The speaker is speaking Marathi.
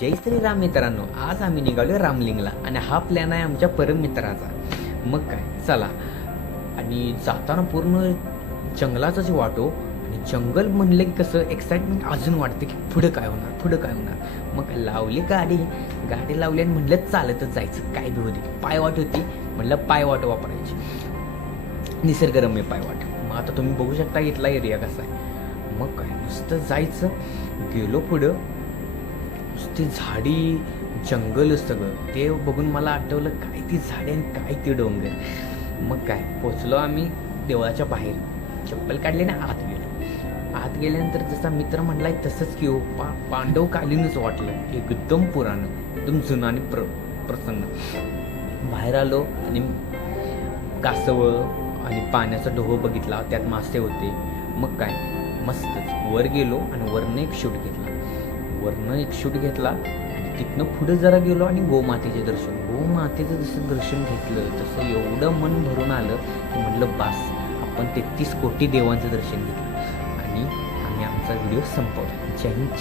जय श्रीराम मित्रांनो, आज आम्ही निघालो रामलिंगला आणि हा प्लॅन आहे आमच्या परम मित्राचा. मग काय चला. आणि जाताना पूर्ण जंगलाचाच वाटो आणि जंगल म्हणलं की कसं एक्साइटमेंट अजून वाटतं की पुढं काय होणार पुढं काय होणार. मग लावली गाडी लावली आणि म्हणलं चालतच जायचं, काय बी होती. पायवाट होती, म्हणलं पायवाट वापरायची, निसर्गरम्य पायवाट. मग आता तुम्ही बघू शकता इथला एरिया कसा आहे. मग काय नुसतं जायचं. गेलो पुढं, नुसती झाडी जंगलच सगळं. ते बघून मला आठवलं काय ती झाडे आणि काय ती डोंगर. मग काय पोचलो आम्ही देवळाच्या बाहेर. चप्पल काढली ना आत गेलो. आत गेल्यानंतर जसा मित्र म्हणलाय तसंच की हो पांडव कालीनच वाटलं. एकदम पुराणं, एकदम जुना आणि प्रसन्न. बाहेर आलो आणि कासवं आणि पाण्याचा डोह बघितला, त्यात मासे होते. मग काय मस्तच वर गेलो आणि वरनं एक शूट घेतला आणि तिथनं पुढे जरा गेलो आणि गोमातेचं जसं दर्शन घेतलं तसं एवढं मन भरून आलं की म्हटलं बास, आपण 33 कोटी देवांचं दर्शन घेतलं आणि आम्ही आमचा व्हिडिओ संपवला. जय हिंद.